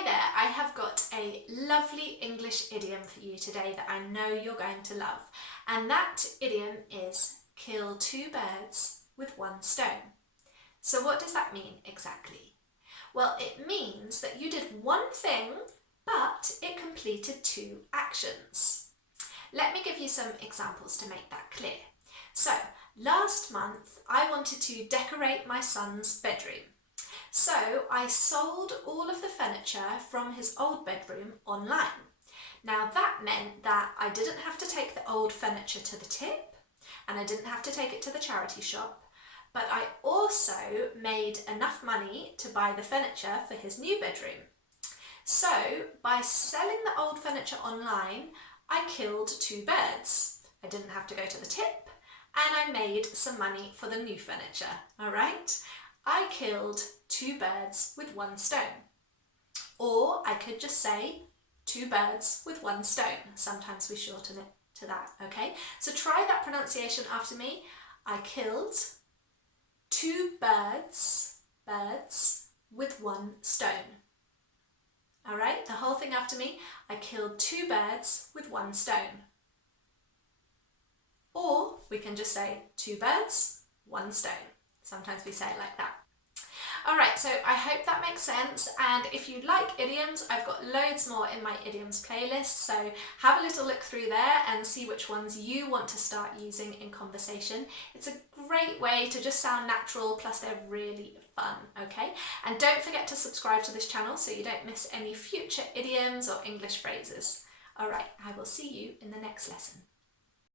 Hi there, I have got a lovely English idiom for you today that I know you're going to love. And that idiom is kill two birds with one stone. So what does that mean exactly? Well, it means that you did one thing, but it completed two actions. Let me give you some examples to make that clear. So, last month I wanted to decorate my son's bedroom. So I sold all of the furniture from his old bedroom online. Now that meant that I didn't have to take the old furniture to the tip and I didn't have to take it to the charity shop, but I also made enough money to buy the furniture for his new bedroom. So by selling the old furniture online, I killed two birds. I didn't have to go to the tip and I made some money for the new furniture, all right? I killed two birds with one stone. Or I could just say two birds with one stone. Sometimes we shorten it to that, okay? So try that pronunciation after me. I killed two birds with one stone. All right, the whole thing after me. I killed two birds with one stone. Or we can just say two birds, one stone. Sometimes we say it like that. Alright, so I hope that makes sense, and if you like idioms, I've got loads more in my idioms playlist, so have a little look through there and see which ones you want to start using in conversation. It's a great way to just sound natural, plus they're really fun, okay? And don't forget to subscribe to this channel so you don't miss any future idioms or English phrases. Alright, I will see you in the next lesson.